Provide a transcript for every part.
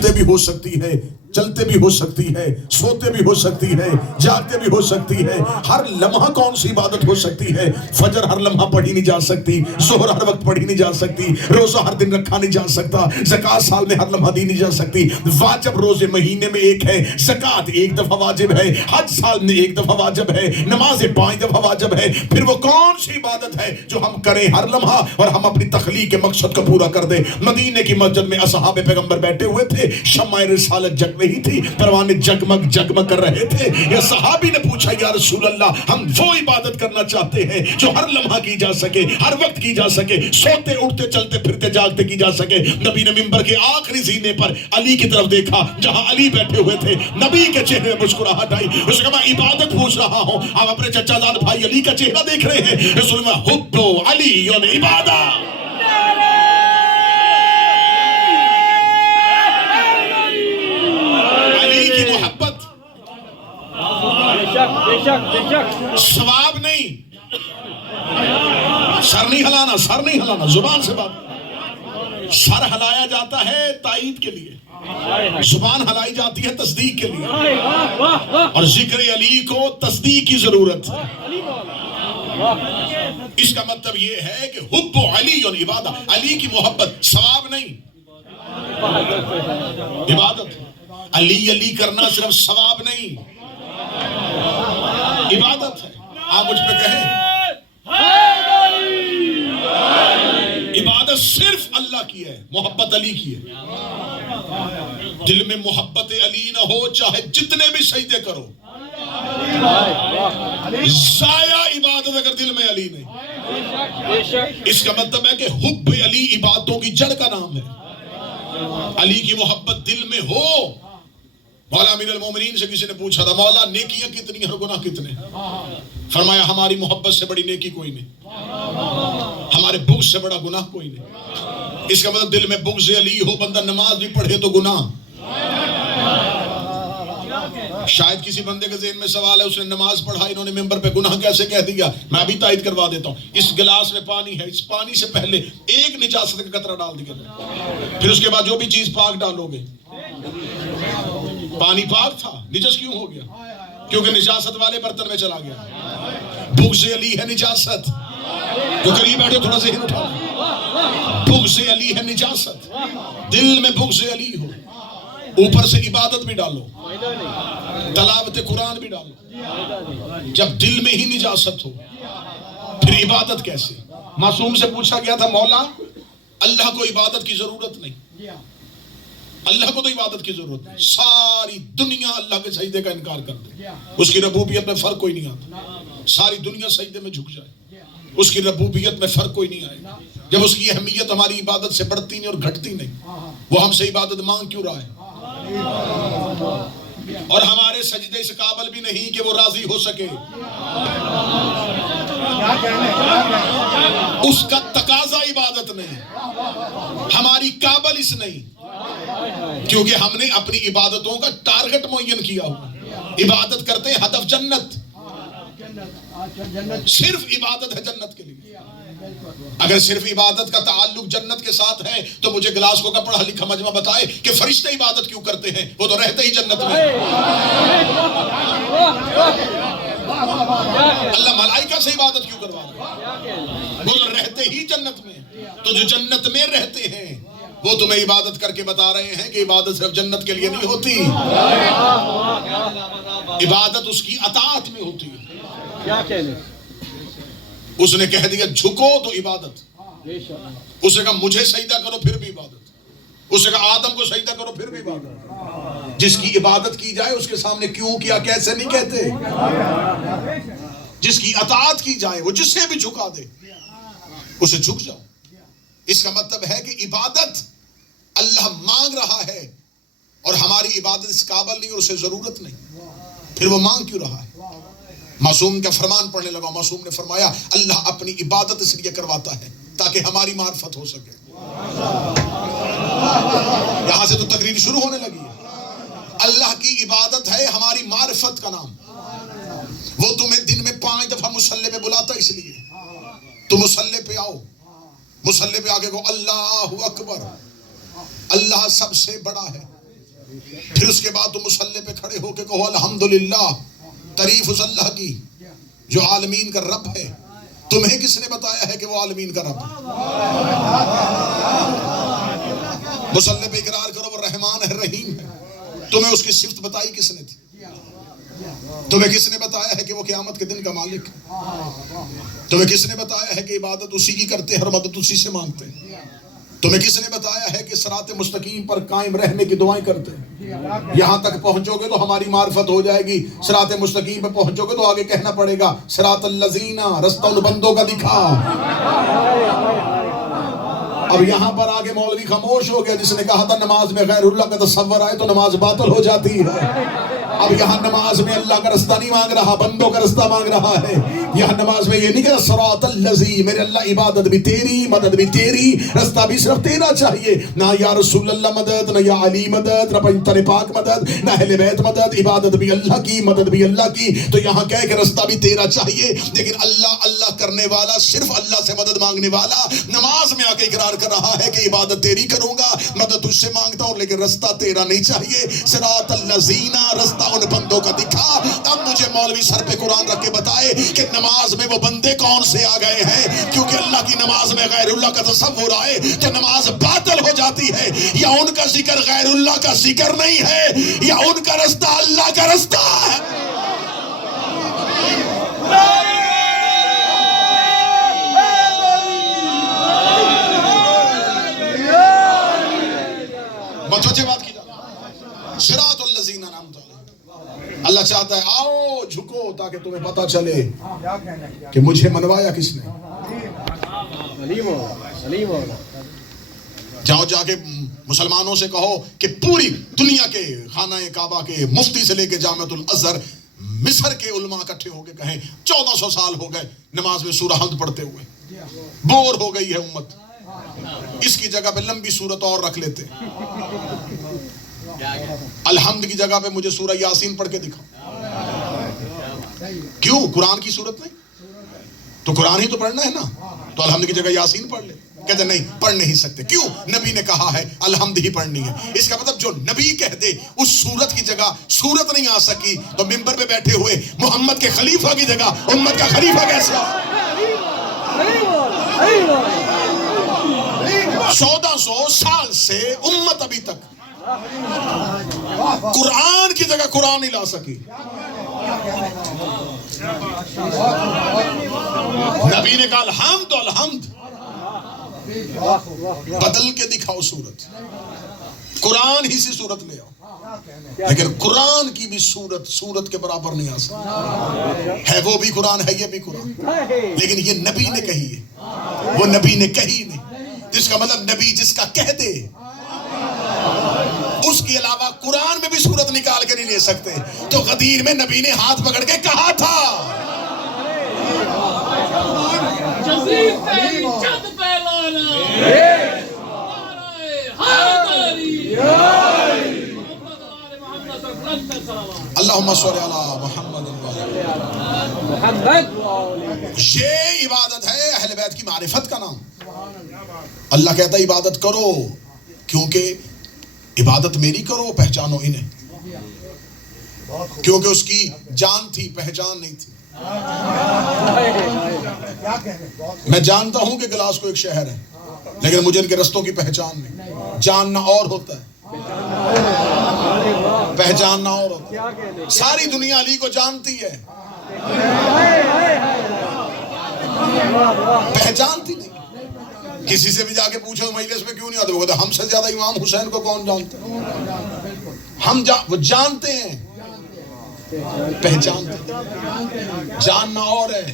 اٹھتے بھی ہو سکتی ہے، چلتے بھی ہو سکتی ہے، سوتے بھی ہو سکتی ہے، جاگتے بھی ہو سکتی ہے۔ ہر لمحہ کون سی عبادت ہو سکتی ہے؟ فجر ہر لمحہ پڑھی نہیں جا سکتی، ظہر ہر وقت پڑھی نہیں جا سکتی، روزہ ہر دن رکھا نہیں جا سکتا، زکوٰۃ سال میں ہر لمحہ دی نہیں جا سکتی۔ واجب روزے مہینے میں ایک ہے، زکوٰۃ ایک دفعہ واجب ہے، حج سال میں ایک دفعہ واجب ہے، نماز 5 دفعہ واجب ہے۔ پھر وہ کون سی عبادت ہے جو ہم کریں ہر لمحہ اور ہم اپنی تخلیق کے مقصد کو پورا کر دیں؟ مدینے کی مسجد میں اصحاب پیغمبر بیٹھے ہوئے تھے، شمع رسالت جگ رہی تھی، پروانے جگمگ جگمگ کر رہے تھے۔ یا صحابی نے پوچھا یا رسول اللہ، ہم وہ عبادت کرنا چاہتے ہیں جو ہر لمحہ کی جا سکے، ہر وقت کی جا سکے، سوتے اٹھتے چلتے پھرتے جاگتے کی جا سکے۔ نبی نے منبر کے آخری زینے پر علی کی طرف دیکھا جہاں علی بیٹھے ہوئے تھے، نبی کے چہرے میں مسکراہٹ آئی۔ اس نے کہا میں عبادت پوچھ رہا ہوں، آپ اپنے چچا زاد بھائی علی کا چہرہ دیکھ رہے ہیں؟ رسول اللہ حب علی یوم عبادت۔ ثواب نہیں، سر نہیں ہلانا، سر نہیں ہلانا، زبان سے بات۔ سر ہلایا جاتا ہے تائید کے لیے، زبان ہلائی جاتی ہے تصدیق کے لیے، اور ذکر علی کو تصدیق کی ضرورت ہے۔ اس کا مطلب یہ ہے کہ حب علی اور عبادت، علی کی محبت ثواب نہیں، عبادت۔ علی علی کرنا صرف ثواب نہیں، عبادت ہے۔ آپ مجھ پہ کہیں عبادت صرف اللہ کی ہے، محبت علی کی ہے۔ دل میں محبت علی نہ ہو چاہے جتنے بھی سجدے کرو، ضائع عبادت اگر دل میں علی نہیں۔ اس کا مطلب ہے کہ حب علی عبادتوں کی جڑ کا نام ہے۔ علی کی محبت دل میں ہو۔ مولا امیر المومنین سے کسی نے پوچھا تھا مولا نیکیاں کتنی اور گناہ کتنے؟ فرمایا ہماری محبت سے بڑی نیکی کوئی نہیں، ہمارے بغض سے بڑا گناہ کوئی نہیں۔ اس کا مطلب دل میں بغض علی ہو، بندہ نماز بھی پڑھے تو گناہ۔ شاید کسی بندے کے ذہن میں سوال ہے، اس نے نماز پڑھا، انہوں نے ممبر پہ گناہ کیسے کہہ دیا؟ میں بھی تائید کروا دیتا ہوں۔ اس گلاس میں پانی ہے، اس پانی سے پہلے ایک نجاست کا قطرہ ڈال دیا، پھر اس کے بعد جو بھی چیز پاک ڈالو گے۔ پانی پاک تھا، نجس کیوں ہو گیا؟ کیونکہ نجاست والے برتن میں چلا گیا۔ بغض علی ہے نجاست، جو قریب بیٹھے تھوڑا ذہن اٹھا۔ بغض علی ہے نجاست، دل میں بغض علی ہو، اوپر سے عبادت بھی ڈالو، تلاوت قرآن بھی ڈالو، جب دل میں ہی نجاست ہو پھر عبادت کیسے؟ معصوم سے پوچھا گیا تھا مولا اللہ کو عبادت کی ضرورت نہیں، اللہ کو تو عبادت کی ضرورت نہیں، ساری دنیا اللہ کے سجدے کا انکار کر دے، اس کی ربوبیت میں فرق کوئی نہیں آتا، ساری دنیا سجدے میں جھک جائے، اس کی ربوبیت میں فرق کوئی نہیں آئے، جب اس کی اہمیت ہماری عبادت سے بڑھتی نہیں اور گھٹتی نہیں، وہ ہم سے عبادت مانگ کیوں رہا ہے؟ اور ہمارے سجدے اس قابل بھی نہیں کہ وہ راضی ہو سکے، اس کا تقاضا عبادت نہیں، ہماری قابل اس نہیں، کیونکہ ہم نے اپنی عبادتوں کا ٹارگٹ معین کیا ہوا، عبادت کرتے ہیں ہدف جنت، صرف عبادت ہے جنت کے لیے۔ اگر صرف عبادت کا تعلق جنت کے ساتھ ہے تو مجھے گلاسکو کا پڑھا لکھا مجمع بتائے کہ فرشتے عبادت کیوں کرتے ہیں؟ وہ تو رہتے ہی جنت میں۔ اللہ ملائکہ سے عبادت کیوں کروا رہے ہیں؟ وہ تو رہتے ہی جنت میں۔ تو جو جنت میں رہتے ہیں وہ تمہیں عبادت کر کے بتا رہے ہیں کہ عبادت صرف جنت کے لیے نہیں ہوتی، عبادت اس کی اطاعت میں ہوتی ہے۔ کیا کہنے؟ اس نے کہہ دیا جھکو تو عبادت، اس نے کہا مجھے سجدہ کرو پھر بھی عبادت، اس نے کہا آدم کو سجدہ کرو پھر بھی عبادت۔ جس کی عبادت کی جائے اس کے سامنے کیوں کیا کیسے نہیں کہتے، جس کی اطاعت کی جائے وہ جس سے بھی جھکا دے اسے جھک جاؤ۔ اس کا مطلب ہے کہ عبادت اللہ مانگ رہا ہے اور ہماری عبادت اس قابل نہیں اور اسے ضرورت نہیں، پھر وہ مانگ کیوں رہا ہے؟ معصوم کا فرمان پڑھنے لگا، معصوم نے فرمایا اللہ اپنی عبادت اس لیے کرواتا ہے تاکہ ہماری معرفت ہو سکے۔ یہاں سے تو تقریر شروع ہونے لگی ہے۔ اللہ کی عبادت ہے ہماری معرفت کا نام۔ وہ تمہیں دن میں 5 دفعہ مصلی پہ بلاتا اس لیے تم مصلی پہ آؤ، مصلی پہ آگے کو اللہ اکبر، اللہ سب سے بڑا ہے، پھر اس کے بعد تم مصلی پہ کھڑے ہو کے کہو الحمدللہ، تعریف اس اللہ کی جو عالمین کا رب ہے۔ تمہیں کس نے بتایا ہے کہ وہ عالمین کا رب ہے؟ مصلی پہ اقرار کرو وہ رحمان ہے، رحیم ہے۔ تمہیں اس کی صفت بتائی کس نے تھی؟ تمہیں کس نے بتایا ہے کہ وہ قیامت کے دن کا مالک ہے؟ تمہیں کس نے بتایا ہے کہ عبادت اسی کی کرتے ہیں، ہر مدد اسی سے مانگتے ہیں؟ تمہیں کس نے بتایا ہے کہ صراط مستقیم پر قائم رہنے کی دعائیں کرتے ہیں؟ یہاں تک پہنچو گے تو ہماری معرفت ہو جائے گی، صراط مستقیم پر پہنچو گے تو آگے کہنا پڑے گا صراط الذین، رستہ ان بندوں کا دکھا۔ اب یہاں پر آگے مولوی خاموش ہو گیا جس نے کہا تھا نماز میں غیر اللہ کا تصور آئے تو نماز باطل ہو جاتی ہے۔ اب یہاں نماز میں اللہ کا رستہ نہیں مانگ رہا، بندوں کا رستہ مانگ رہا ہے۔ یہاں نماز میں یہ نہیں کہ صراط الذی، میرے اللہ عبادت بھی تیری، مدد بھی تیری، رستہ بھی صرف تیرا چاہیے، نہ یا رسول اللہ مدد، نہ یا علی مدد، نہ پیغمبر پاک مدد، نہ اہل بیت مدد، عبادت بھی اللہ کی، مدد بھی اللہ کی۔ تو یہاں کہے کہ رستہ بھی تیرا چاہیے، لیکن اللہ اللہ کرنے والا، صرف اللہ سے مدد مانگنے والا نماز میں آ کے اقرار کر رہا ہے کہ عبادت تیری کروں گا، مدد تجھ سے مانگتا ہوں، لیکن رستہ تیرا نہیں چاہیے۔ صراط الذین، رستہ ان بندوں کا دکھا۔ اب مجھے مولوی سر پہ قرآن رکھ کے بتائے کہ نماز میں وہ بندے کون سے آ گئے ہیں؟ کیونکہ اللہ کی نماز میں غیر اللہ کا تصور آئے تو نماز باطل ہو جاتی ہے۔ یا ان کا ذکر غیر اللہ کا ذکر نہیں ہے، یا ان کا رستہ اللہ کا رستہ ہے۔ متوجہ بات کی جائے، صراط الذین انعمت علیہم۔ اللہ چاہتا ہے آؤ جھکو تاکہ تمہیں پتا چلے کہ مجھے منوایا کس نے۔ جاؤ جا کے مسلمانوں سے کہو کہ پوری دنیا کے خانہ کعبہ کے مفتی سے لے کے جامعۃ الازہر مصر کے علماء اکٹھے ہو کے کہیں 1400 سال ہو گئے نماز میں سورہ حمد پڑھتے ہوئے، بور ہو گئی ہے امت، اس کی جگہ پہ لمبی سورت اور رکھ لیتے، الحمد کی جگہ پہ مجھے سورہ یاسین پڑھ کے دکھاؤ۔ کیوں؟ قرآن کی سورت نہیں تو قرآن ہی تو پڑھنا ہے نا، تو الحمد کی جگہ یاسین پڑھ لے۔ کہتے نہیں، پڑھ نہیں سکتے۔ کیوں؟ نبی نے کہا ہے الحمد ہی پڑھنی ہے۔ اس کا مطلب جو نبی کہہ دے اس سورت کی جگہ سورت نہیں آ سکی تو منبر پہ بیٹھے ہوئے محمد کے خلیفہ کی جگہ امت کا خلیفہ کیسے آ؟ 1400 سال سے امت ابھی تک قرآن کی جگہ قرآن نہیں لا سکی۔ نبی نے کہا الحمد تو الحمد، بدل کے دکھاؤ صورت، قرآن ہی سے صورت لے آؤ، لیکن قرآن کی بھی صورت کے برابر نہیں آ سکتی ہے۔ وہ بھی قرآن ہے، یہ بھی قرآن، لیکن یہ نبی نے کہی ہے، وہ نبی نے کہی نہیں۔ جس کا مطلب نبی جس کا کہہ دے اس کے علاوہ قرآن میں بھی صورت نکال کے نہیں لے سکتے۔ تو غدیر میں نبی نے ہاتھ پکڑ کے کہا تھا اللہم صلی علی محمد۔ یہ عبادت ہے اہل بیت کی معرفت کا نام۔ اللہ کہتا ہے عبادت کرو، کیونکہ عبادت میری کرو، پہچانو انہیں، کیونکہ اس کی جان تھی، پہچان نہیں تھی۔ میں جانتا ہوں کہ گلاسکو ایک شہر ہے، لیکن مجھے ان کے رستوں کی پہچان نہیں۔ جاننا اور ہوتا ہے، پہچاننا اور ہوتا ہے۔ ساری دنیا علی کو جانتی ہے، پہچانتی نہیں۔ کسی سے بھی جا کے پوچھو مجلس میں کیوں نہیں آتے، وہ کہتے ہم سے زیادہ امام حسین کو کون جانتا ہے؟ وہ جانتے ہیں، پہچانتے ہیں۔ جاننا اور ہے،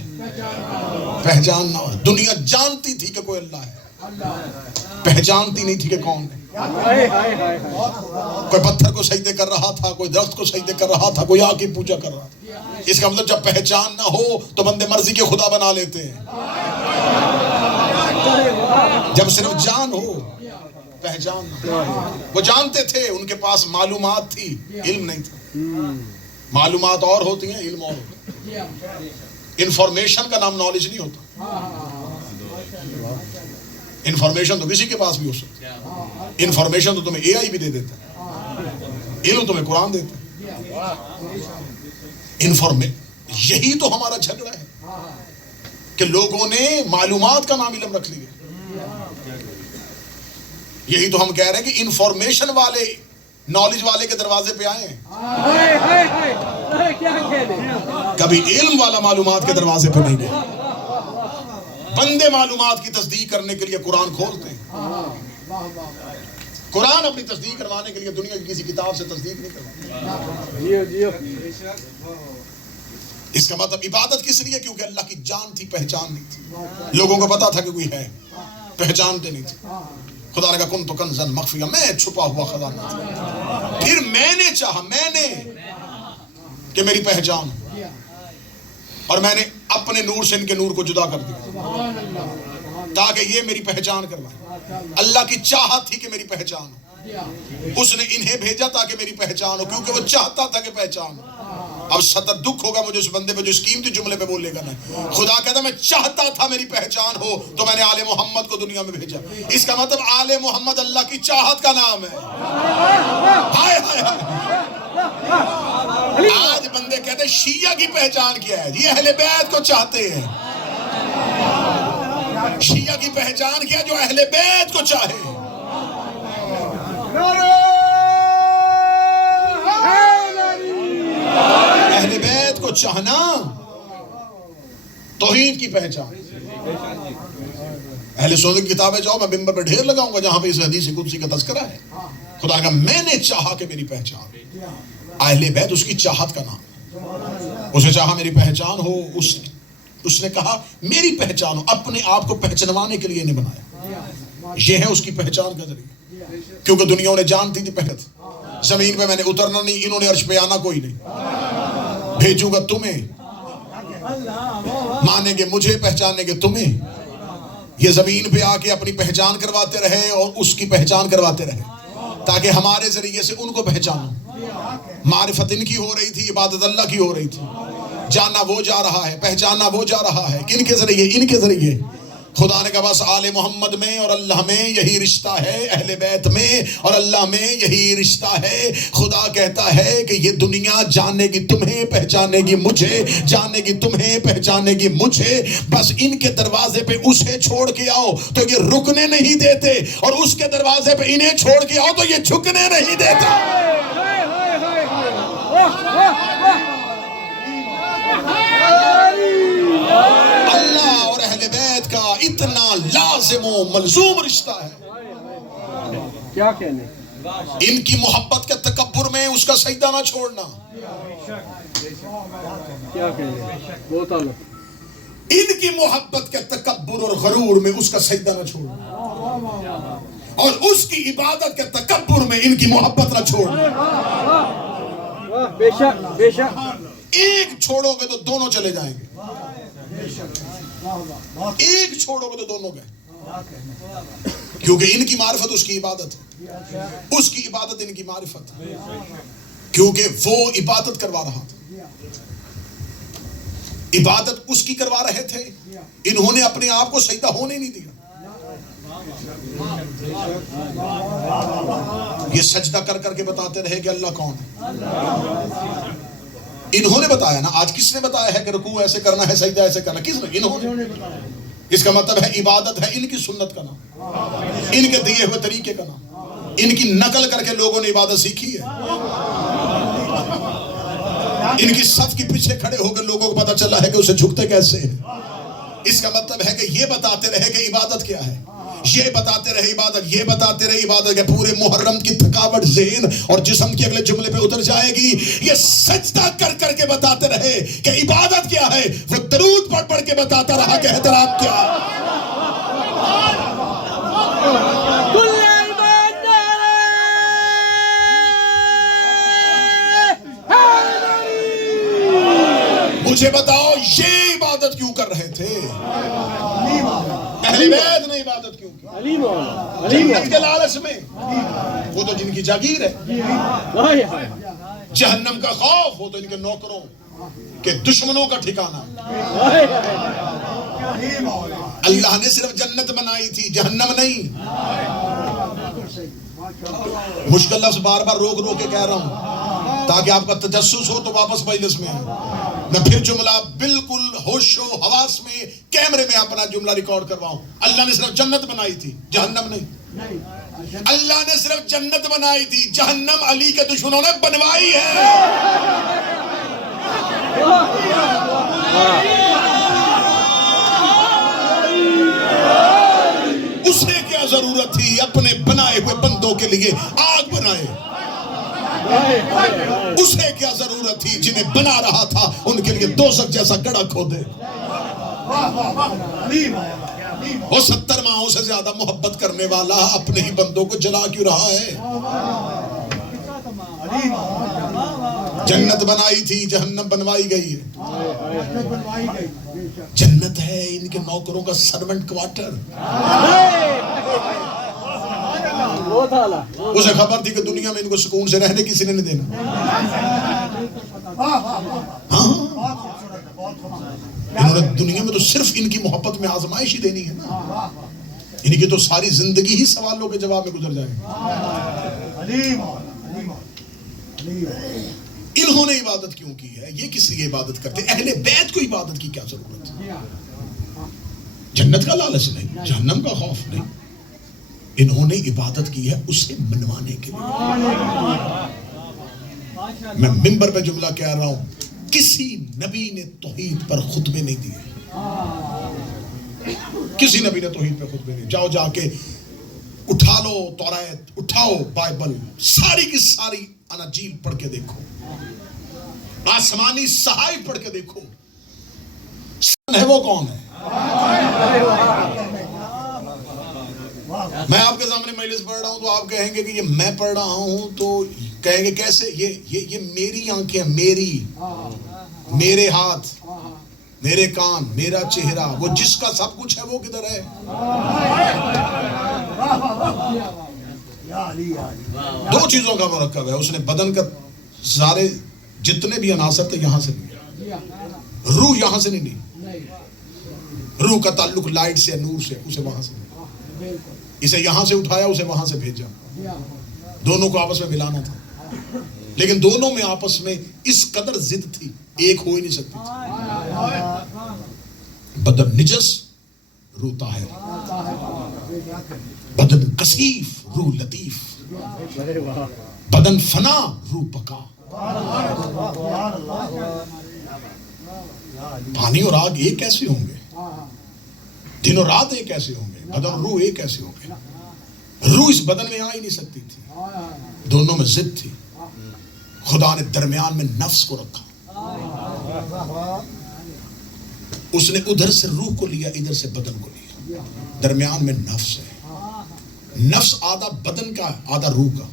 پہچاننا اور ہے۔ دنیا جانتی تھی کہ کوئی اللہ ہے، پہچانتی نہیں تھی کہ کون ہے۔ کوئی پتھر کو سجدے کر رہا تھا، کوئی درخت کو سجدے کر رہا تھا، کوئی آگ کی پوجا کر رہا تھا۔ اس کا مطلب جب پہچان نہ ہو تو بندے مرضی کے خدا بنا لیتے ہیں۔ جب صرف جان ہو، پہچان نہ ہو۔ وہ جانتے تھے، ان کے پاس معلومات تھی، علم نہیں تھا۔ معلومات اور ہوتی ہیں، علم اور ہوتا ہے۔ انفارمیشن کا نام نالج نہیں ہوتا۔ انفارمیشن تو کسی کے پاس بھی ہو سکتی ہے، انفارمیشن تو تمہیں اے آئی بھی دے دیتا ہے۔ علم تمہیں قرآن دیتا ہے. یہی تو ہمارا جھگڑا ہے کہ لوگوں نے معلومات کا نام علم رکھ لیا. یہی تو ہم کہہ رہے ہیں کہ انفارمیشن والے نالج والے کے دروازے پہ آئے ہیں, کبھی علم والا معلومات کے دروازے پہ نہیں گئے. بندے معلومات کی تصدیق کرنے کے لیے قرآن کھولتے ہیں. قرآن اپنی تصدیق کروانے کے لیے دنیا کی کسی کتاب سے تصدیق نہیں کرواتا. اس کا مطلب عبادت کس لیے؟ کیونکہ اللہ کی جان تھی, پہچان نہیں تھی. لوگوں کو پتا تھا کہ کوئی ہے, پہچانتے نہیں تھے. خدا نے کہا کن تو کنزن مخفیہ, میں چھپا ہوا خزانہ تھا. پھر میں نے چاہا, میں نے کہ میری پہچان ہو, اور میں نے اپنے نور سے ان کے نور کو جدا کر دیا تاکہ یہ میری پہچان کروائے. اللہ کی چاہت تھی کہ میری پہچان ہو. اس نے انہیں بھیجا تاکہ میری پہچان ہو, کیونکہ وہ چاہتا تھا کہ پہچان ہو. اب ستر دکھ ہوگا مجھے اس بندے پہ جو اس قیمتی جملے پہ بولے گا. نہیں, خدا کہتا میں چاہتا تھا میری پہچان ہو تو میں نے آل محمد کو دنیا میں بھیجا. اس کا مطلب آل محمد اللہ کی چاہت کا نام ہے. ہائے ہائے ہائے. آج بندے کہتے ہیں شیعہ کی پہچان کیا ہے؟ یہ اہل بیت کو چاہتے ہیں. شیعہ کی پہچان کیا؟ جو اہل بیت کو چاہے. اہل بیت کو چاہنا توحید کی پہچان. اہل سنت کی کتابیں جاؤ, میں ممبر پہ ڈھیر لگاؤں گا جہاں پہ اس حدیث قدسی کا تذکرہ ہے. خدا کا میں نے چاہا کہ میری پہچان. اہل بیت اس کی چاہت کا نام. اسے چاہا میری پہچان ہو. اس نے کہا میری پہچان ہو. اپنے آپ کو پہچانوانے کے لیے نہیں بنایا. یہ ہے اس کی پہچان کا ذریعہ. کیونکہ دنیا نے جانتی تھی پہلے زمین پہ میں نے اترنا نہیں, انہوں نے عرش پہ آنا کوئی نہیں. بھیجوں گا تمہیں, مانیں گے مجھے, پہچانیں گے تمہیں. یہ زمین پہ آ کے اپنی پہچان کرواتے رہے اور اس کی پہچان کرواتے رہے تاکہ ہمارے ذریعے سے ان کو پہچانو. معرفت ان کی ہو رہی تھی, عبادت اللہ کی ہو رہی تھی. جاننا وہ جا رہا ہے, پہچاننا وہ جا رہا ہے. کن کے ذریعے؟ ان کے ذریعے. خدا نے کہا بس آل محمد میں اور اللہ میں یہی رشتہ ہے, اہل بیت میں اور اللہ میں یہی رشتہ ہے. خدا کہتا ہے کہ یہ دنیا جانے گی تمہیں, پہچانے گی مجھے, جانے گی تمہیں, پہچانے گی مجھے. بس ان کے دروازے پہ اسے چھوڑ کے آؤ تو یہ رکنے نہیں دیتے, اور اس کے دروازے پہ انہیں چھوڑ کے آؤ تو یہ جھکنے نہیں دیتا. اللہ اور اہل بیت کا اتنا لازم و ملزوم رشتہ ہے. کیا کہنے, ان کی محبت کے تکبر میں اس کا سجدہ نہ چھوڑنا. کیا کہنے, بہت اعلیٰ. ان کی محبت کے تکبر اور غرور میں اس کا سجدہ نہ چھوڑنا, اور اس کی عبادت کے تکبر میں ان کی محبت نہ چھوڑنا. بے شک, بے شک. ایک چھوڑو گے تو دونوں چلے جائیں گے. ایک چھوڑو گے تو دونوں گئے, کیونکہ ان کی معرفت اس کی عبادت ہے, اس کی عبادت ان کی معرفت ہے. کیونکہ وہ عبادت کروا رہا تھا, عبادت اس کی کروا رہے تھے. انہوں نے اپنے آپ کو سجدہ ہونے نہیں دیا. یہ سجدہ کر کر کے بتاتے رہے کہ اللہ کون ہے. انہوں نے بتایا نا. آج کس نے بتایا ہے کہ رکوع ایسے کرنا ہے, سجدہ ایسے کرنا؟ کس نے؟ انہوں نے. اس کا مطلب ہے عبادت ہے ان کی سنت کا نام, ان کے دیے ہوئے طریقے کا نام. ان کی نقل کر کے لوگوں نے عبادت سیکھی ہے. ان کی صف کے پیچھے کھڑے ہو کر لوگوں کو پتا چلا ہے کہ اسے جھکتے کیسے ہیں. اس کا مطلب ہے کہ یہ بتاتے رہے کہ عبادت کیا ہے, یہ بتاتے رہے عبادت, یہ بتاتے رہے عبادت کہ پورے محرم کی تھکاوٹ ذہن اور جسم کے اگلے جملے پہ اتر جائے گی. یہ سجدہ کر کر کے بتاتے رہے کہ عبادت کیا ہے. وہ درود پڑھ پڑھ کے بتاتا رہا کہ احترام کیا ہے. مجھے بتاؤ یہ عبادت کیوں کر رہے تھے؟ اہل بیت نے عبادت کیوں کی؟ جنت کے لالچ میں. وہ تو جن کی جاگیر ہے. جہنم کا خوف, وہ تو ان کے نوکروں کے دشمنوں کا ٹھکانہ. اللہ نے صرف جنت بنائی تھی, جہنم نہیں. مشکل لفظ بار بار روک روک کے کہہ رہا ہوں تاکہ آپ کا تجسس ہو تو واپس مجلس میں میں پھر جملہ بالکل ہوش و حواس میں کیمرے میں اپنا جملہ ریکارڈ کرواؤں. اللہ نے صرف جنت بنائی تھی، جہنم نہیں. اللہ نے صرف جنت بنائی تھی، جہنم علی کے دشمنوں نے بنوائی ہے. اسے کیا ضرورت تھی اپنے بنائے ہوئے بندوں کے لیے آگ بنائے؟ اسے کیا ضرورت تھی جنہیں بنا رہا تھا ان کے لیے دوزخ جیسا گڑھا کھودے؟ وہ 70 ماہوں سے زیادہ محبت کرنے والا اپنے ہی بندوں کو جلا کیوں رہا ہے؟ جنت بنائی تھی، جہنم بنوائی گئی ہے. جنت ہے ان کے نوکروں کا سرونٹ کوارٹر. اسے خبر تھی کہ دنیا میں ان کو سکون سے رہنے کسی نے نہیں دینا. انہوں نے دنیا میں تو صرف ان کی محبت میں آزمائش ہی دینی ہے نا. ان کی تو ساری زندگی ہی سوالوں کے جواب میں گزر جائے گی. انہوں نے عبادت کیوں کی ہے؟ یہ کس لیے عبادت کرتے؟ اہل بیت کو عبادت کی کیا ضرورت ہے؟ جنت کا لالچ نہیں، جہنم کا خوف نہیں. انہوں نے عبادت کی ہے اسے منوانے کے لیے. میں منبر پہ جملہ کہہ رہا ہوں، کسی نبی نے توحید پر خطبے نہیں دیے. کسی نبی نے توحید پہ خطبے نہیں. جاؤ جا کے اٹھا لو توریت، اٹھاؤ بائبل، ساری کی ساری اناجیل پڑھ کے دیکھو، آسمانی صحائف پڑھ کے دیکھو. سن ہے وہ کون ہے؟ میں آپ کے سامنے مجلس پڑھ رہا ہوں تو آپ کہیں گے کہ یہ میں پڑھ رہا ہوں، تو کہیں گے کیسے؟ یہ میری آنکھیں، میرے ہاتھ، میرے کان، میرا چہرہ. وہ جس کا سب کچھ ہے وہ کدھر ہے؟ دو چیزوں کا مرکب ہے. اس نے بدن کا سارے جتنے بھی عناصر تھے یہاں سے لیے، روح یہاں سے نہیں لی. روح کا تعلق لائٹ سے، نور سے، اسے وہاں سے لیا. اسے یہاں سے اٹھایا، اسے وہاں سے بھیجا. دونوں کو آپس میں ملانا تھا، لیکن دونوں میں آپس میں اس قدر ضد تھی، ایک ہو ہی نہیں سکتی تھی. بدن نجس، روح طاہر. بدن کثیف، روح لطیف. بدن فنا، روح بقا. پانی اور آگ ایک کیسے ہوں گے؟ دن اور رات ایک کیسے ہوں گے؟ بدن اور روح ایک کیسے ہوں گے؟ روح اس بدن میں آ ہی نہیں سکتی تھی، دونوں میں ضد تھی. خدا نے درمیان میں نفس کو رکھا. اس نے ادھر سے روح کو لیا، ادھر سے بدن کو لیا. درمیان میں نفس ہے. نفس آدھا بدن کا، آدھا روح کا.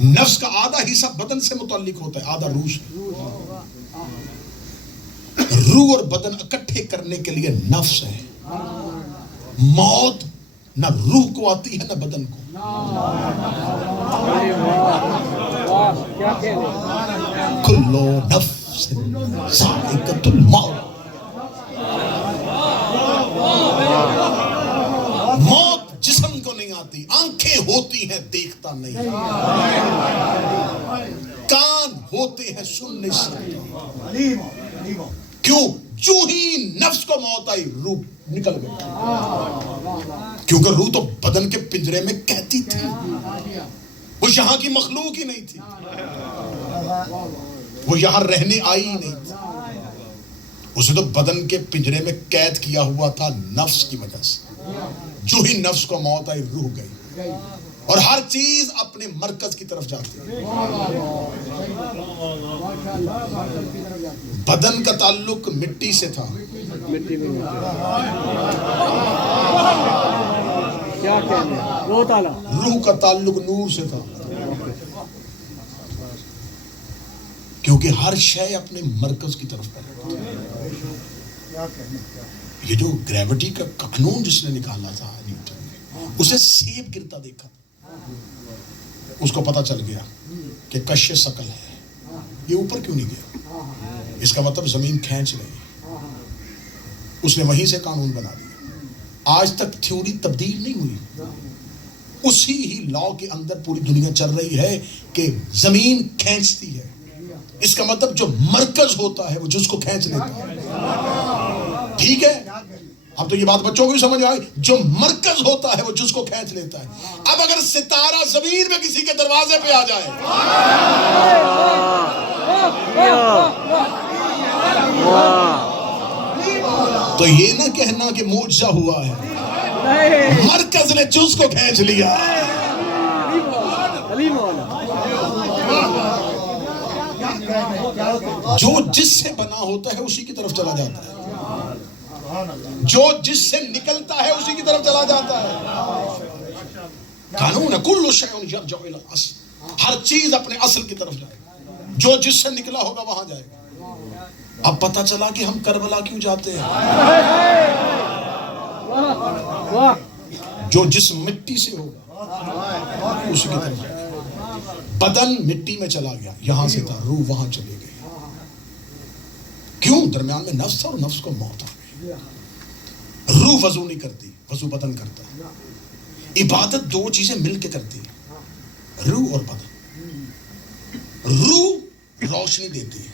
نفس کا آدھا حصہ بدن سے متعلق ہوتا ہے، آدھا روح سے. روح اور بدن اکٹھے کرنے کے لیے نفس ہے. موت نہ روح کو آتی ہے نہ بدن کو. کلو نفس ذائقۃ الموت. موت جسم کو نہیں آتی. آنکھیں ہوتی ہیں دیکھتا نہیں، کان ہوتے ہیں سن نہیں سکتے. کیوں؟ جو ہی نفس کو موت آئی روح نکل گئی. کیونکہ روح تو بدن کے پنجرے میں کہتی تھی، وہ یہاں کی مخلوق ہی نہیں تھی، وہ یہاں رہنے آئی ہی نہیں تھی. اسے تو بدن کے پنجرے میں قید کیا ہوا تھا نفس کی وجہ سے. جو ہی نفس کو موت آئی روح گئی، اور ہر چیز اپنے مرکز کی طرف جاتی ہے. بدن کا تعلق مٹی سے تھا، روح کا تعلق نور سے تھا. کیونکہ ہر شے اپنے مرکز کی طرف پڑتی ہے. یہ جو گریوٹی کا قانون جس نے نکالا تھا نیوٹن نے، اسے سیب گرتا دیکھا، اس کو پتا چل گیا کہ کش ثقل ہے، یہ اوپر کیوں نہیں گیا؟ اس کا مطلب زمین کھینچ رہی. اس نے وہیں سے قانون بنا دیا. آج تک تھیوری تبدیل نہیں ہوئی. اسی ہی لا کے اندر پوری دنیا چل رہی ہے کہ زمین کھینچتی ہے. اس کا مطلب جو مرکز ہوتا ہے وہ جز کو کھینچ لیتا ہے. ٹھیک ہے, اب تو یہ بات بچوں کو بھی سمجھ آئی. جو مرکز ہوتا ہے وہ جز کو کھینچ لیتا ہے. اب اگر ستارہ زمین میں کسی کے دروازے پہ آ جائے تو یہ نہ کہنا کہ معجزہ ہوا ہے, مرکز نے جز کو کھینچ لیا. جو جس سے بنا ہوتا ہے اسی کی طرف چلا جاتا ہے, جو جس سے نکلتا ہے اسی کی طرف چلا جاتا ہے. قانون کل شیء یرجع الی الاصل, ہر چیز اپنے اصل کی طرف جائے گا. جو جس سے نکلا ہوگا وہاں جائے گا. اب پتہ چلا کہ ہم کربلا کیوں جاتے ہیں. جو جس مٹی سے ہوگا اسی کی طرف جائے گا. بدن مٹی میں چلا گیا, یہاں سے تھا, روح وہاں چلی گئی. کیوں؟ درمیان میں نفس تھا اور نفس کو موت آ گئی. روح وضو نہیں کرتی, وضو بدن کرتا ہے. عبادت دو چیزیں مل کے کرتی ہے, روح اور بدن. روح روشنی دیتی ہے,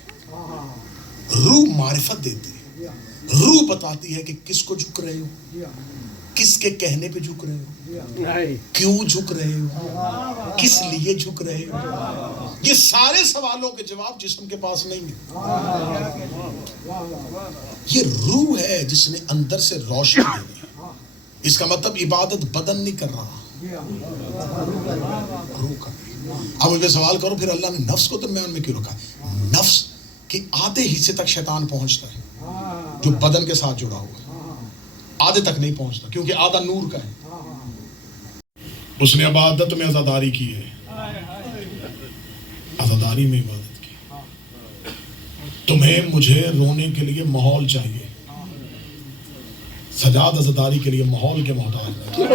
روح معرفت دیتی ہے. روح بتاتی ہے کہ کس کو جھک رہے ہو, کس کے کہنے پہ جھک رہے ہو, کیوں جھک رہے ہو, کس لیے جھک رہے ہو. یہ سارے سوالوں کے جواب جسم کے پاس نہیں ہیں. یہ روح ہے جس نے اندر سے روشنی دی. اس کا مطلب عبادت بدن نہیں کر رہا, روح کا. اب مجھے سوال کرو پھر اللہ نے نفس کو درمیان میں کیوں رکھا. نفس کے آدھے حصے تک شیطان پہنچتا ہے جو بدن کے ساتھ جڑا ہوا ہے, آدھے تک نہیں پہنچتا کیونکہ آدھا نور کا ہے. اس نے عبادت میں عزاداری کی ہے, عزاداری میں عبادت کی. تمہیں مجھے رونے کے لیے ماحول چاہیے, سجاد عزاداری کے لیے ماحول کے محتاج ہے.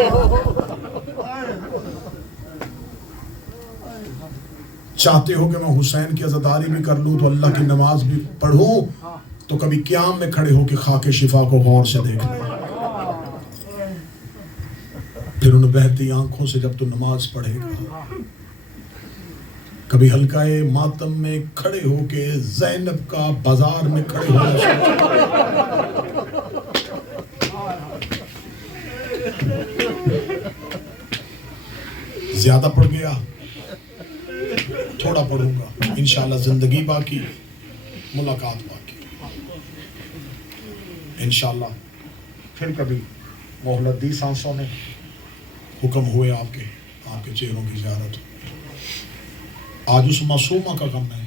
چاہتے ہو کہ میں حسین کی عزاداری بھی کر لوں تو اللہ کی نماز بھی پڑھوں تو کبھی قیام میں کھڑے ہو کے خاک شفا کو غور سے دیکھ لیں. پھر ان بہتی آنکھوں سے جب تو نماز پڑھے گا کبھی حلقۂ ماتم میں کھڑے ہو کے زینب کا بازار میں کھڑے ہو زیادہ پڑھ گیا, تھوڑا پڑھوں گا انشاءاللہ. زندگی باقی, ملاقات باقی انشاءاللہ. پھر کبھی مہلت دی سانسوں نے, حکم ہوئے آپ کے چہروں کی زیارت. آج اس معصومہ کا غم ہے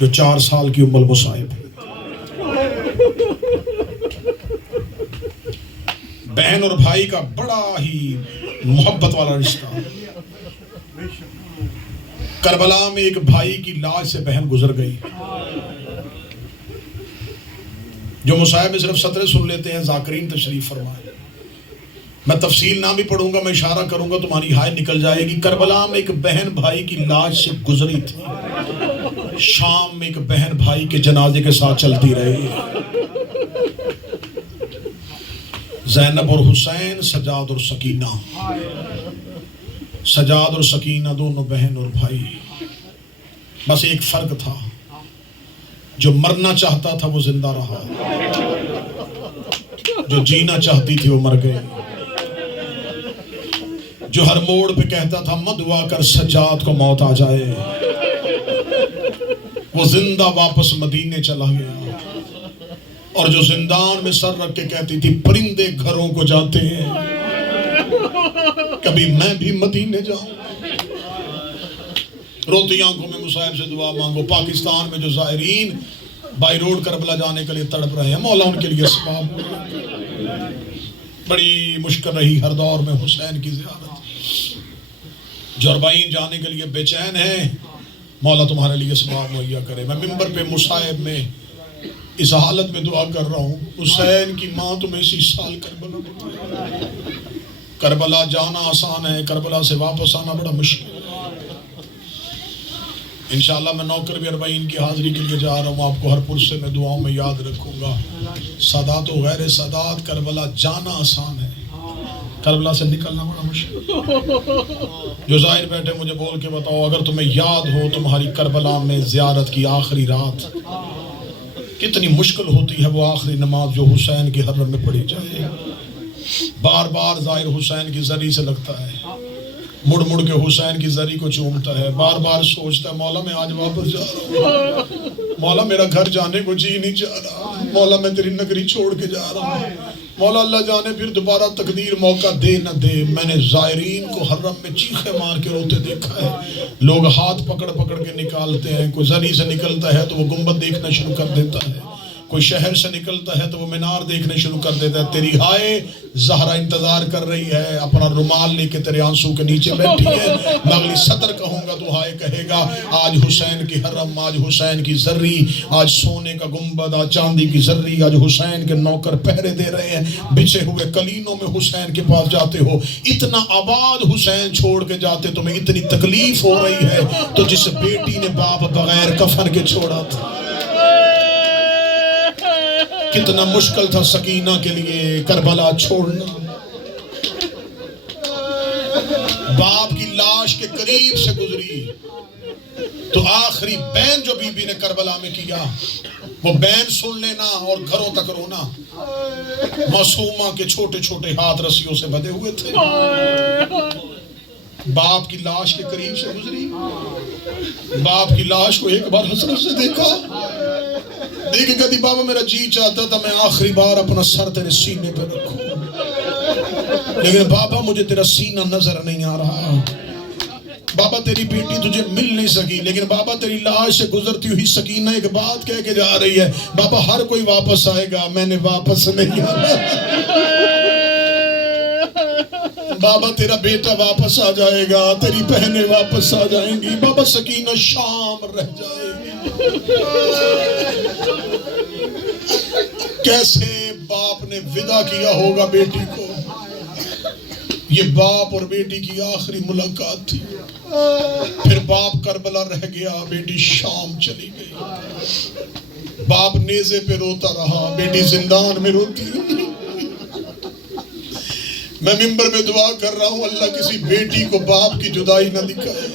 جو 4 سال کی ام المصائب ہے. بہن اور بھائی کا بڑا ہی محبت والا رشتہ. کربلا میں ایک بھائی کی لاش سے بہن گزر گئی. جو مصائب میں صرف سطریں سن لیتے ہیں ذاکرین تشریف فرمائے. میں تفصیل نہ بھی پڑھوں گا, میں اشارہ کروں گا, تمہاری ہائے نکل جائے گی. کربلا میں ایک بہن بھائی کی لاش سے گزری تھی, شام میں ایک بہن بھائی کے جنازے کے ساتھ چلتی رہی. زینب اور حسین, سجاد اور سکینہ. سجاد اور سکینہ دونوں بہن اور بھائی. بس ایک فرق تھا, جو مرنا چاہتا تھا وہ زندہ رہا, جو جینا چاہتی تھی وہ مر گئی. جو ہر موڑ پہ کہتا تھا مت دعا کر سجاد کو موت آ جائے, وہ زندہ واپس مدینے چلا گیا. اور جو زندان میں سر رکھ کے کہتی تھی پرندے گھروں کو جاتے ہیں, کبھی میں بھی مدینے جاؤں. روتی آنکھوں میں مصائب سے دعا مانگو. پاکستان میں جو زائرین بائی روڈ کربلا جانے کے لیے تڑپ رہے ہیں, مولا ان کے لیے اسباب. بڑی مشکل رہی ہر دور میں حسین کی زیارت. جو اربعین جانے کے لیے بے چین ہیں, مولا تمہارے لیے اسباب مہیا کرے. میں ممبر پہ مصائب میں اس حالت میں دعا کر رہا ہوں, حسین کی ماں تمہیں اسی سال کربلا. کربلا جانا آسان ہے, کربلا سے واپس آنا بڑا مشکل. انشاءاللہ میں نوکر بھی اربعین کی حاضری کے لیے جا رہا ہوں. آپ کو ہر پرسے میں دعاؤں میں یاد رکھوں گا. سادات و غیر سادات, کربلا جانا آسان ہے, کربلا سے نکلنا بڑا مشکل. جو ظاہر بیٹھے مجھے بول کے بتاؤ اگر تمہیں یاد ہو تمہاری کربلا میں زیارت کی آخری رات کتنی مشکل ہوتی ہے وہ آخری نماز جو حسین کے حرم میں پڑھی جائے. بار بار ظاہر حسین کی زری سے لگتا ہے, مڑ مڑ کے حسین کی زری کو چومتا ہے, بار بار سوچتا ہے مولا میں آج واپس جا رہا ہوں, مولا میرا گھر جانے کو جی نہیں چاہ رہا, مولا میں تیری نگری چھوڑ کے جا رہا ہوں, مولا اللہ جانے پھر دوبارہ تقدیر موقع دے نہ دے. میں نے زائرین کو حرم میں چیخے مار کے روتے دیکھا ہے, لوگ ہاتھ پکڑ پکڑ کے نکالتے ہیں, کوئی زری سے نکلتا ہے تو وہ گنبد دیکھنا شروع کر دیتا ہے, کوئی شہر سے نکلتا ہے تو وہ مینار دیکھنے شروع کر دیتا ہے. تیری ہائے زہرا انتظار کر رہی ہے, اپنا رومال لے کے تیرے آنسو کے نیچے بیٹھی ہے. میں اگلی سطر کہوں گا تو ہائے کہے گا. آج حسین کی حرم, آج حسین کی زری, آج سونے کا گنبد, آج چاندی کی زری, آج حسین کے نوکر پہرے دے رہے ہیں, بچھے ہوئے کلینوں میں حسین کے پاس جاتے ہو. اتنا آباد حسین چھوڑ کے جاتے تمہیں اتنی تکلیف ہو رہی ہے تو جس بیٹی نے باپ بغیر کفن کے چھوڑا تھا کتنا مشکل تھا سکینہ کے لیے کربلا چھوڑنا. باپ کی لاش کے قریب سے گزری تو آخری بین جو بی بی نے کربلا میں کیا وہ بین سن لینا اور گھروں تک رونا. معصومہ کے چھوٹے چھوٹے ہاتھ رسیوں سے بندھے ہوئے تھے, باپ کی لاش کے قریب سے گزری, باپ کی لاش کو ایک بار حسرت سے دیکھا, دیکھ کہتی بابا میرا جی چاہتا تھا میں آخری بار اپنا سر تیرے سینے پہ رکھوں, لیکن بابا مجھے تیرا سینہ نظر نہیں آ رہا. بابا تیری بیٹی تجھے مل نہیں سکی, لیکن بابا تیری لاش سے گزرتی ہوئی سکینہ ایک بات کہہ کے جا رہی ہے, بابا ہر کوئی واپس آئے گا, میں نے واپس نہیں آنا. بابا تیرا بیٹا واپس آ جائے گا, تیری بہنیں واپس آ جائیں گی, بابا سکینہ شام رہ جائے گی. کیسے باپ نے ودا کیا ہوگا بیٹی کو, یہ باپ اور بیٹی کی آخری ملاقات تھی. پھر باپ کربلا رہ گیا, بیٹی شام چلی گئی. باپ نیزے پہ روتا رہا, بیٹی زندان میں روتی. میں منبر میں دعا کر رہا ہوں اللہ کسی بیٹی کو باپ کی جدائی نہ دکھائے,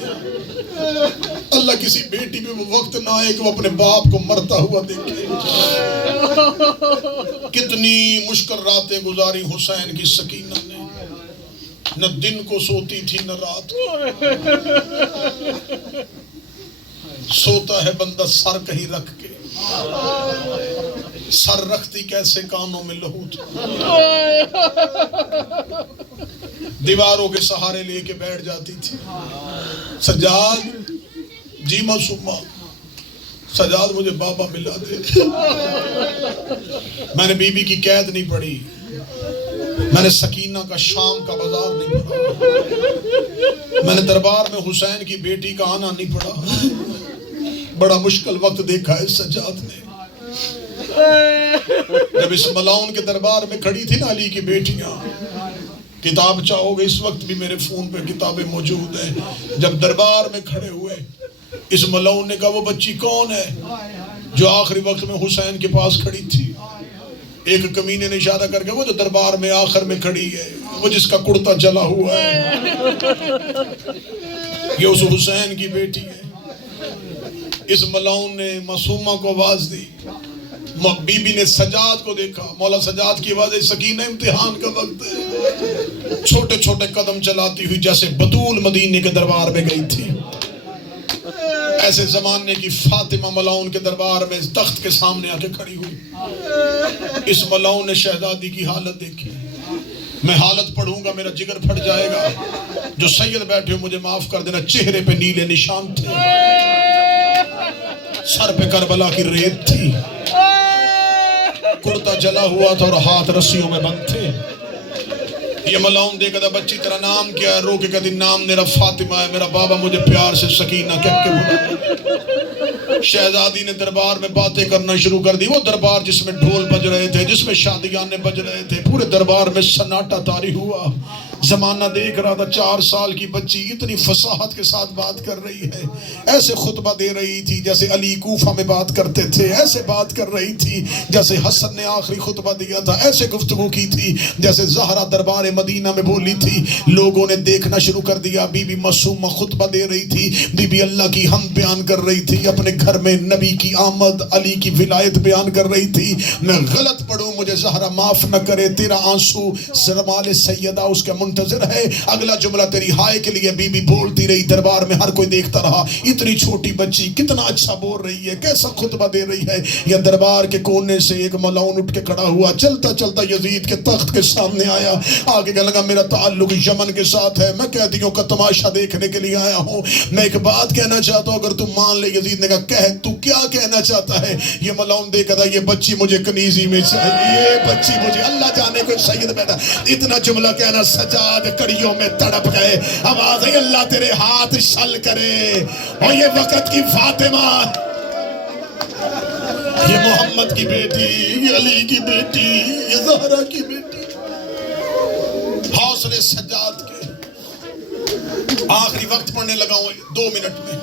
اللہ کسی بیٹی پہ وہ وقت نہ آئے کہ وہ اپنے باپ کو مرتا ہوا دیکھے. کتنی مشکل راتیں گزاری حسین کی سکینہ نے, نہ دن کو سوتی تھی نہ رات کو. سوتا ہے بندہ سر کہیں رکھ کے, سر رکھتی کیسے کانوں میں لہو تھا. دیواروں کے سہارے لے کے بیٹھ جاتی تھی. سجاد جی معصومہ, سجاد مجھے بابا ملا دے. میں نے بی بی کی قید نہیں پڑھی, میں نے سکینہ کا شام کا بازار نہیں پڑھا, میں نے دربار میں حسین کی بیٹی کا آنا نہیں پڑھا. بڑا مشکل وقت دیکھا ہے سجاد نے. جب اس ملاؤن کے دربار میں کھڑی تھی نا علی کی بیٹیاں, کتاب چاہو گے اس وقت بھی میرے فون پہ کتابیں موجود ہیں. جب دربار میں کھڑے ہوئے اس ملاؤن نے کہا وہ بچی کون ہے جو آخری وقت میں حسین کے پاس کھڑی تھی. ایک کمینے نے اشارہ کر کے وہ جو دربار میں آخر میں کھڑی ہے, وہ جس کا کرتا جلا ہوا ہے, یہ اس حسین کی بیٹی ہے. اس ملاؤن نے معصومہ کو آواز دی, بی بی نے سجاد کو دیکھا, مولا سجاد کی آواز ہے سکینہ امتحان کا وقت ہے. چھوٹے چھوٹے قدم چلاتی ہوئی جیسے بطول مدینے کے دربار میں گئی تھی, ایسے زمانے کی فاطمہ ملاؤن کے دربار میں تخت کے سامنے آ کے کھڑی ہوئی. اس ملاؤن نے شہزادی کی حالت دیکھی. میں حالت پڑھوں گا میرا جگر پھٹ جائے گا. جو سید بیٹھے مجھے معاف کر دینا, چہرے پہ نیلے نشان تھے, سر پہ کربلا کی ریت تھی, کرتا جلا ہوا تھا اور ہاتھ رسیوں میں بند تھے. یہ ملاؤن دیکھا تھا, بچی تیرا نام کیا ہے؟ رو کے کہتی نام میرا فاطمہ ہے, میرا بابا مجھے پیار سے سکینہ کہہ کے بلاتا. شہزادی نے دربار میں باتیں کرنا شروع کر دی. وہ دربار جس میں ڈھول بج رہے تھے, جس میں شادیانے بج رہے تھے, پورے دربار میں سناٹا طاری ہوا. زمانہ دیکھ رہا تھا 4 سال کی بچی اتنی فصاحت کے ساتھ بات کر رہی ہے، ایسے خطبہ دے رہی تھی جیسے علی کوفہ میں بات کرتے تھے، ایسے بات کر رہی تھی جیسے حسن نے آخری خطبہ دیا تھا، ایسے گفتگو کی تھی جیسے زہرا دربار مدینہ میں بولی تھی۔ لوگوں نے دیکھنا شروع کر دیا، بی بی معصومہ خطبہ دے رہی تھی، بی بی اللہ کی حمد بیان کر رہی تھی، اپنے گھر میں نبی کی آمد، علی کی ولایت بیان کر رہی تھی۔ میں غلط پڑھوں مجھے زہرا معاف نہ کرے، تیرا آنسو زمال سیدہ اس کے منتظر ہے۔ اگلا جملہ تیری ہائے کے لیے بی بی بولتی رہی، دربار میں ہر کوئی دیکھتا رہا، اتنی چھوٹی بچی کتنا اچھا بول رہی ہے، کیسا خطبہ دے رہی ہے۔ یا دربار کے کونے سے ایک ملعون اٹھ کے کھڑا ہوا، چلتا چلتا یزید کے تخت کے سامنے آیا، آگے کہنے لگا میرا تعلق یمن کے ساتھ ہے، میں قیدیوں کا تماشا دیکھنے کے لیے آیا ہوں، میں ایک بات کہنا چاہتا ہوں اگر تم مان لے۔ یزید نے کہا کہہ، تو کیا کہنا چاہتا ہے؟ یہ ملعون دیکھا تھا، یہ بچی مجھے کنیزی میں چاہیے، یہ بچی مجھے، اللہ جانے کو سید بیٹا اتنا جملہ کہنا، سجاد کڑیوں میں تڑپ گئے، آواز ہے اللہ تیرے ہاتھ شل کرے، اور یہ وقت کی فاطمہ، یہ محمد کی بیٹی، یہ علی کی بیٹی، یہ زہرا کی بیٹی، حوصلے سجاد کے۔ آخری وقت پڑھنے لگا ہوں 2 منٹ میں،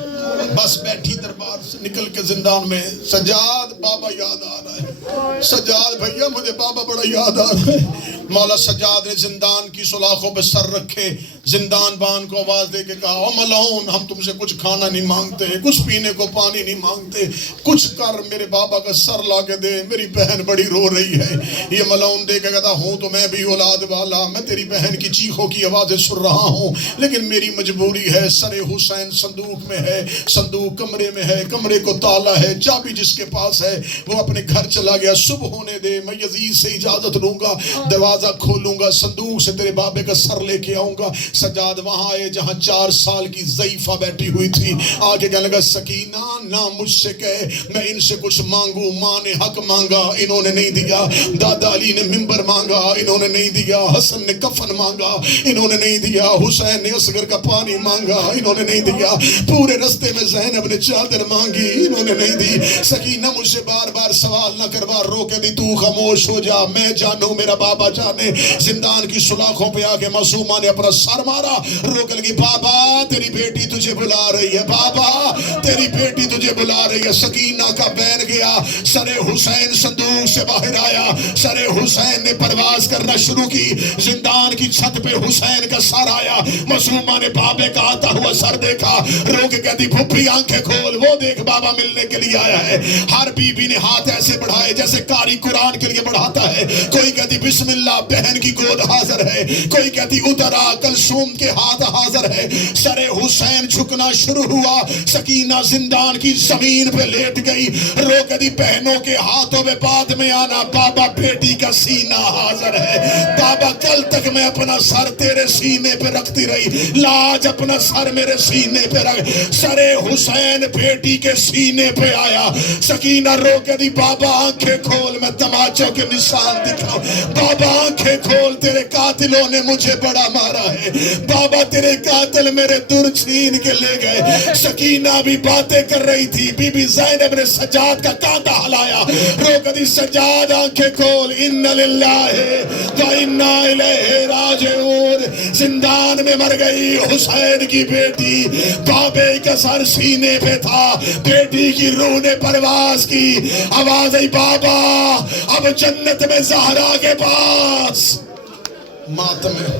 بس بیٹھی دربار سے نکل کے زندان میں، سجاد بابا یاد آ رہا ہے، سجاد بھیا مجھے بابا بڑا یاد آ رہا ہے۔ مولا سجاد نے زندان کی سلاخوں پہ سر رکھے، زندان بان کو آواز دے کے کہا، او ملعون ہم تم سے کچھ کھانا نہیں مانگتے، کچھ پینے کو پانی نہیں مانگتے، کچھ کر میرے بابا کا سر لا کے دے، میری بہن بڑی رو رہی ہے۔ یہ ملعون دے کے کہتا ہوں تو میں بھی اولاد والا، میں تیری بہن کی چیخوں کی آوازیں سن رہا ہوں، لیکن میری مجبوری ہے، سر حسین صندوق میں ہے، صندوق کمرے میں ہے، کمرے کو تالا ہے، چابی جس کے پاس ہے وہ اپنے گھر چلا گیا، صبح ہونے دے، میں یزید سے اجازت لوں گا، دروازہ کھولوں گا، صندوق سے تیرے بابے کا سر لے کے آؤں گا۔ سجاد وہاں آئے جہاں 4 سال کی ضعیفہ بیٹھی ہوئی تھی، آگے کہنے لگا سکینہ نہ مجھ سے کہے میں ان سے کچھ مانگوں، ماں نے حق مانگا انہوں نے نہیں دیا، دادا علی نے منبر مانگا انہوں نے نہیں دیا، حسن نے کفن مانگا انہوں نے نہیں دیا، حسین نے اصغر کا پانی مانگا انہوں نے نہیں دیا، پورے رستے میں زینب نے چادر مانگی انہوں نے نہیں دی۔ سکینہ مجھ سے بار بار سوال نہ کروا، رو کے دی تو خاموش ہو جا، میں جانوں میرا بابا جانے۔ زندان کی سلاخوں پہ آگے معصومہ نے اپنا سر مارا، رو کے لگی بابا تیری بیٹی تجھے بلا رہی ہے، بابا تیری بیٹی تجھے بلا رہی ہے۔ سکینہ کا بین گیا، سر حسین صندوق سے باہر آیا، سر حسین نے پرواز کرنا شروع کی، زندان کی چھت پہ حسین کا سر آیا، معصومہ نے بابے کا آتا ہوا سر دیکھا، رو کے کہتی پھپھی آنکھیں کھول، وہ دیکھ بابا ملنے کے لیے آیا ہے۔ ہر بی بی نے ہاتھ ایسے بڑھائے جیسے قاری قرآن کے لیے بڑھاتا ہے، کوئی کہتی بسم اللہ بہن کی گود حاضر ہے، کوئی کہتی اترا کلثوم کے ہاتھ حاضر ہے۔ سر حسین جھکنا شروع ہوا، سکینہ زندان کی زمین پہ لیٹ گئی، رو کے دی بہنوں کے ہاتھوں میں بعد میں آنا، بابا بیٹی کا سینہ حاضر ہے، بابا کل تک میں اپنا سر تیرے سینے پہ رکھتی رہی، لاج اپنا سر میرے سینے پہ رکھ۔ سر حسین بیٹی کے سینے پہ آیا، سکینہ رو کے دی بابا آنکھیں کھول میں تماچوں کے نشان دکھاؤں، بابا آنکھیں کھول تیرے قاتلوں نے مجھے بڑا مارا ہے، بابا تیرے قاتل میرے در چھین کے لے گئے۔ سکینہ بھی باتیں کر رہی تھی، بی بی زینب نے سجاد کا کانٹا ہلایا، رو کے دی سجاد آنکھیں کھول، ان للہ و انا الیہ راجعون۔ زندان میں مر گئی حسین کی بیٹی، بابے کا سر سینے پہ تھا، بیٹی کی روح نے پرواز کی، آواز آئی بابا اب جنت میں زہرا کے پاس ماتم ہے۔